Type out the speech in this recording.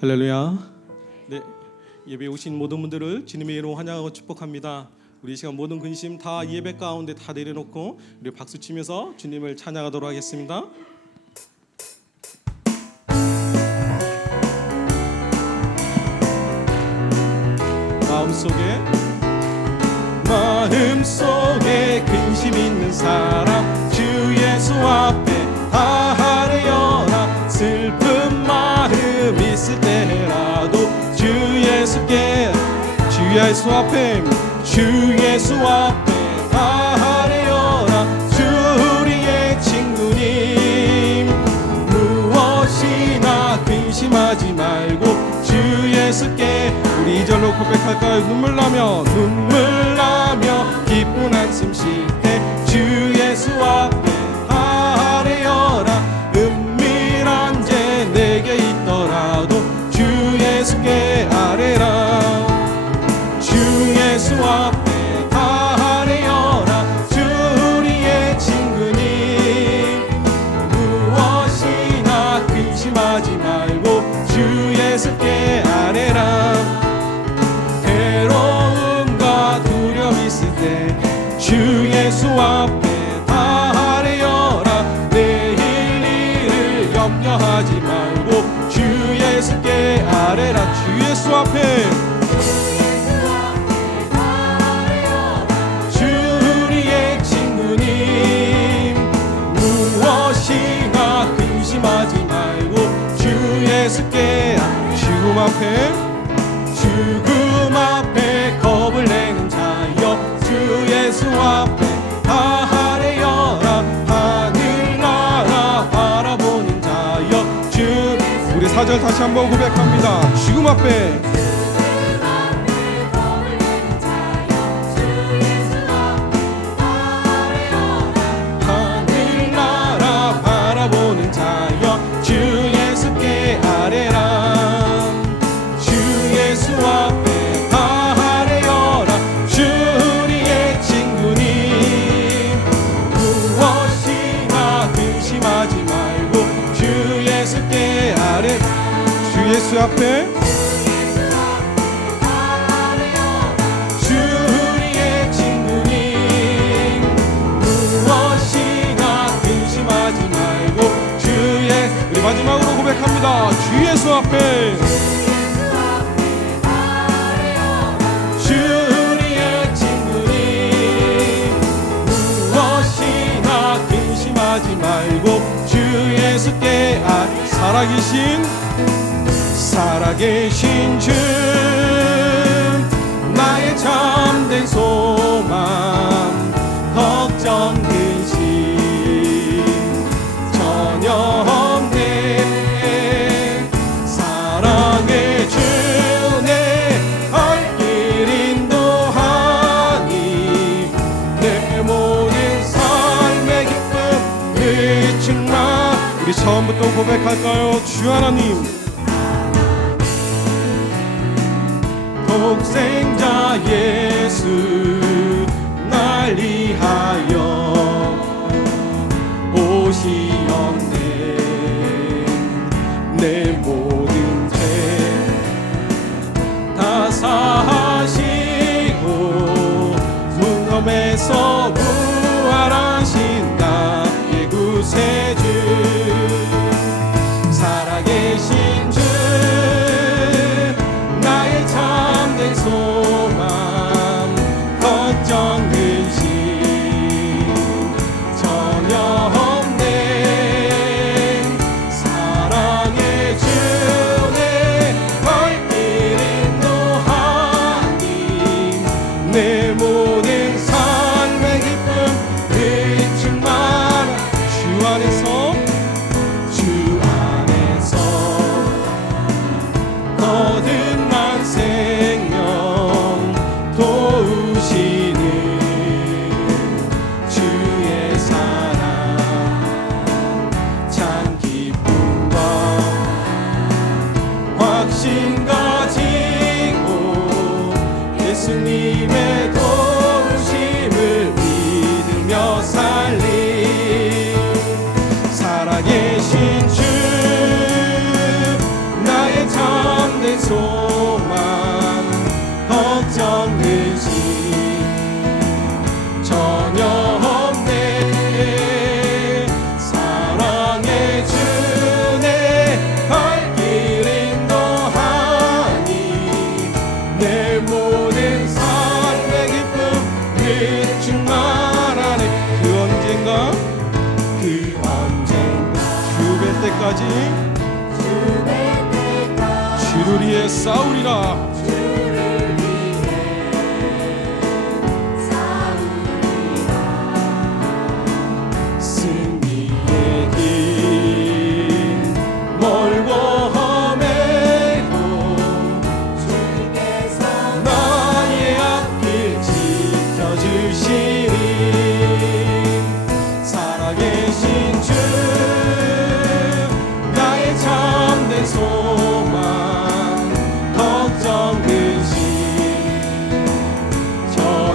할렐루야. 네, 예배 오신 모든 분들을 주님의 이름으로 환영하고 축복합니다. 우리 이 시간 모든 근심 다 예배 가운데 다 내려놓고 우리 박수 치면서 주님을 찬양하도록 하겠습니다. 마음속에 마음속에 근심 있는 사람 주 예수 앞에 주 예수 앞에 다 하려라. 주 우리의 친구님. 무엇이나 근심하지 말고 주 예수께 우리 이절로 고백할까요? 눈물 나며 눈물 나며 기쁜 쉴때주 예수 앞에 있을 때 주 예수 앞에 다 하래여라. 내일 일을 염려하지 말고 주 예수께 아뢰라. 주 예수 앞에. 주 근심하지 말고 주 예수께 죽음 앞에. 죽 4절 다시 한번 고백합니다. 지금 앞에 예수 앞에 주 우리의 친구님 무엇이나 근심하지 말고 주의 우리 마지막으로 고백합니다. 주 예수 앞에 말고 주 예수께 아 살아계신 살아계신 주 나의 참된 소망 걱정 근심 전혀 없네. 사랑의 주내갈길 인도하니 내 모든 삶의 기쁨 늘 충만. 우리 처음부터 고백할까요? 주 하나님 독생자 예수 날 위하여 오시었네. 내 모든 죄 다 사하시고 무덤에서 모든 삶의 기쁨 늘 충만 주 안에서 주 안에서. 거듭난 생명 도우시는 주의 사랑. 참 기쁨과 확신 가지고 예수님 때까지 주를 위해 싸우리라.